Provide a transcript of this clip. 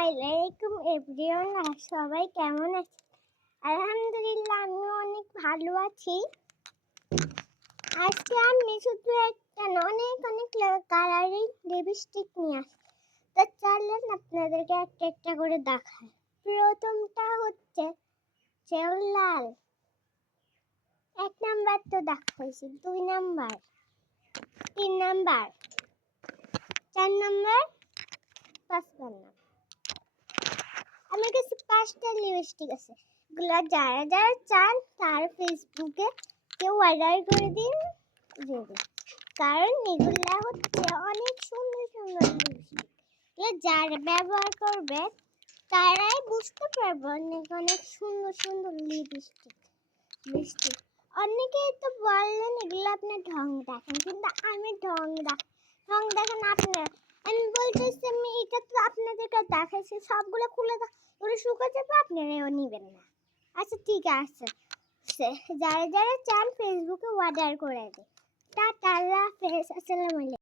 আসসালামাইকুম এভরিওয়ান, সবাই কেমন আছেন? আলহামদুলিল্লাহ, আমি অনেক ভালো আছি। আজকে আমি শুধু একটা অনেক কালারিং লিপস্টিক নিয়ে আসছি। তো চলেন আপনাদেরকে একটা একটা করে দেখাই। প্রথমটা হচ্ছে লাল। 1 নাম্বার তো দেখাইছি, 2 নাম্বার, 3 নাম্বার, 4 নাম্বার, 5 নাম্বার। আমার কাছে 5টা লিপস্টিক আছে। এগুলো যারা যারা চান তার ফেসবুকে কেউ অর্ডার করে দিন, কারণ এগুলা হচ্ছে অনেক সুন্দর সুন্দর লিপস্টিক। এগুলো যারা ব্যবহার করবে তারাই বুঝতে পারবে অনেক অনেক সুন্দর সুন্দর লিপস্টিক। অনেকেই তো বললেন এগুলো আপনি ঢং দেখেন, কিন্তু আমি ঢং দেখেন আপনার। আমি বলতেছি আমি এটা তো আপনাদেরকে দেখাইছি, সবগুলো খুলে ওরা শুকা যাবে, আপনারাও নিবেন না। আচ্ছা ঠিক আছে, যারা যারা চান ফেসবুকে অর্ডার করে দিন। টাটা, আল্লাহ হাফেজ, আসসালামু আলাইকুম।